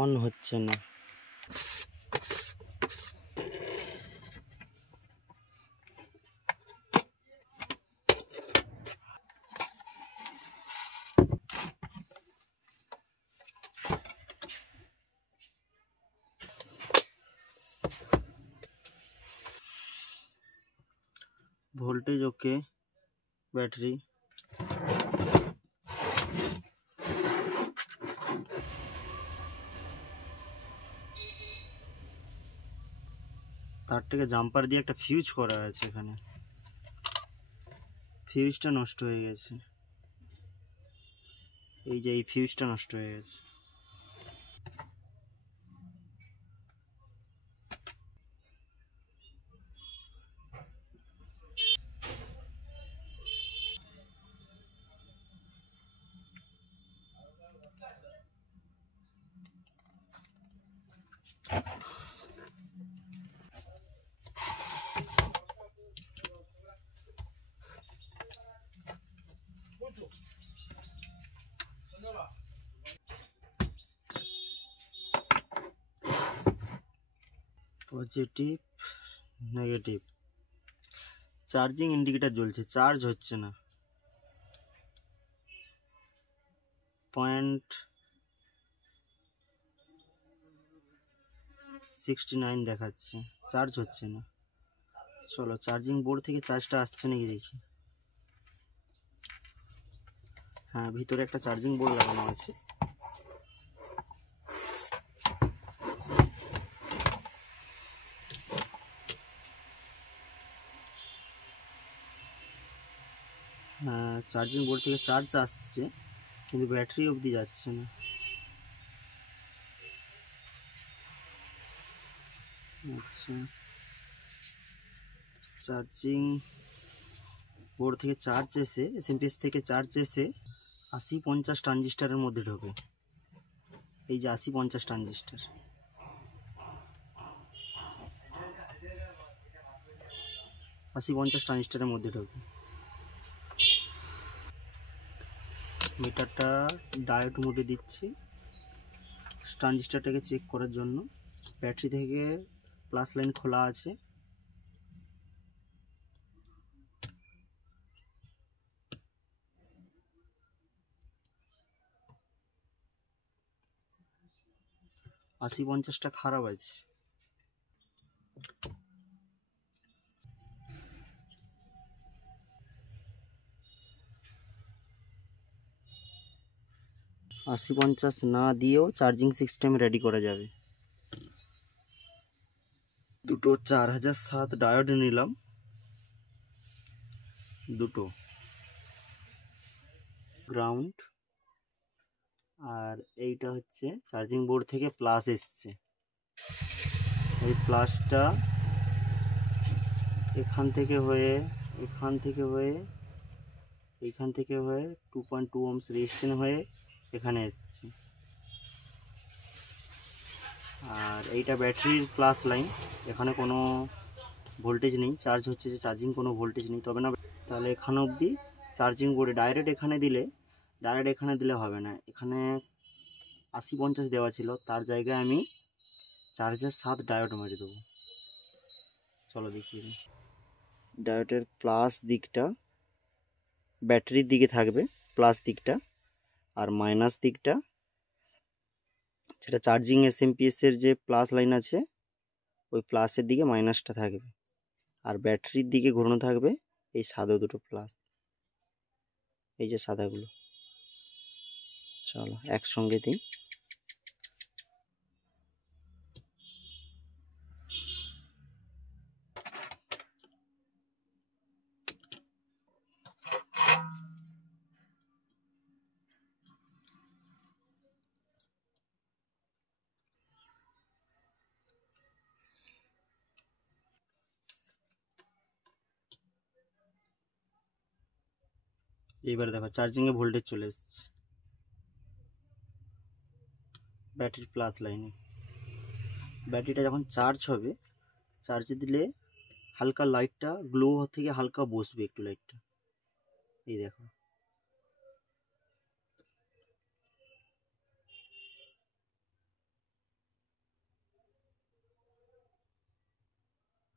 অন হচ্ছে না। ভোল্টেজ ওকে, ব্যাটারি তারটাকে জাম্পার দিয়ে একটা ফিউজ করা আছে, এখানে ফিউজটা নষ্ট হয়ে গেছে। এই যে এই ফিউজটা নষ্ট হয়ে গেছে। পজিটিভ নেগেটিভ, চার্জিং ইন্ডিকেটর জ্বলছে, চার্জ হচ্ছে না। 0.69 দেখাচ্ছে, চার্জ হচ্ছে না। চলো চার্জিং বোর্ড থেকে চার্জটা আসছে নাকি দেখি। হ্যাঁ, ভিতরে একটা চার্জিং বোর্ড লাগানো আছে। হ্যাঁ, চার্জিং বোর্ড থেকে চার্জ আসছে, কিন্তু ব্যাটারি অবধি যাচ্ছে না। আচ্ছা, চার্জিং বোর্ড থেকে চার্জ এসে, এসএমপিএস থেকে চার্জ এসে 80-50 ট্রানজিস্টারের মধ্যে ঢোকে। এই যে 80-50 ট্রানজিস্টার, 80-50 ট্রানজিস্টারের মধ্যে ঢোকে। মিটারটা ডায়োড মোডে দিচ্ছি ট্রানজিস্টারটাকে চেক করার জন্য। ব্যাটারি থেকে প্লাস লাইন খোলা আছে। আশি 50টা খারাপ আছে। আশি 50 না দিয়েও চার্জিং সিস্টেম রেডি করা যাবে। দুটো 4007 ডায়োড নিলাম, দুটো গ্রাউন্ড, আর এইটা হচ্ছে চার্জিং বোর্ড থেকে প্লাস এসছে। এই প্লাসটা এখান থেকে হয়ে, এখান থেকে হয়ে, এইখান থেকে হয়ে 2.2 ohms রেজিস্ট্যান্স হয়ে এখানে এসছে। আর এইটা ব্যাটারির প্লাস লাইন, এখানে কোনো ভোল্টেজ নেই, চার্জ হচ্ছে যে চার্জিং কোনো ভোল্টেজ নেই, তবে না তাহলে এখানে অবধি চার্জিং বোর্ডে ডাইরেক্ট এখানে দিলে হবে না। এখানে 80-50 দেওয়া ছিল, তার জায়গায় আমি 4007 ডায়োড মেরে দেবো। চলো দেখিয়ে দিই। ডায়োডের প্লাস দিকটা ব্যাটারির দিকে থাকবে, প্লাস দিকটা, আর মাইনাস দিকটা সেটা চার্জিং এসএমপিএস এর যে প্লাস লাইন আছে ওই প্লাসের দিকে মাইনাসটা থাকবে, আর ব্যাটারির দিকে ঘোরানো থাকবে এই সাদা দুটো প্লাস, এই যে সাদাগুলো। চলো একসঙ্গে দিই। এইবার দেখো চার্জিংয়ে ভোল্টেজ চলে এসছে ব্যাটারির প্লাস লাইনে। ব্যাটারিটা যখন চার্জ হবে, চার্জে দিলে হালকা লাইটটা গ্লো থেকে হালকা বসবে একটু লাইটটা, এই দেখো।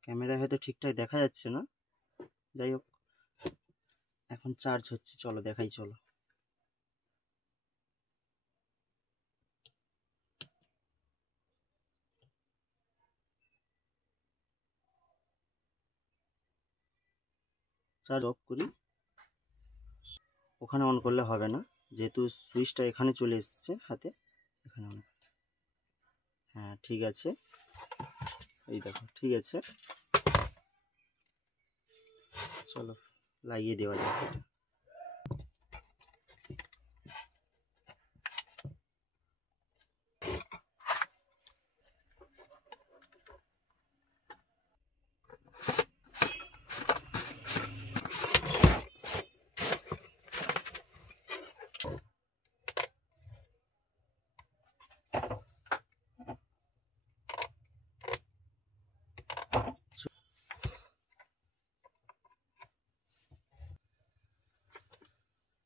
ক্যামেরায় হয়তো ঠিকঠাক দেখা যাচ্ছে না, যাই হোক এখন চার্জ হচ্ছে, চলো দেখাই, চলো। চার্জ অফ করি, ওখানে অন করলে হবে না, যেহেতু সুইচটা এখানে চলে এসছে হাতে, এখানে অন। হ্যাঁ ঠিক আছে, এই দেখো ঠিক আছে, চলো লাগিয়ে দেওয়া যাক এটা।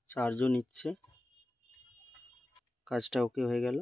চার্জও নিচ্ছে, কাজটা ওকে হয়ে গেল।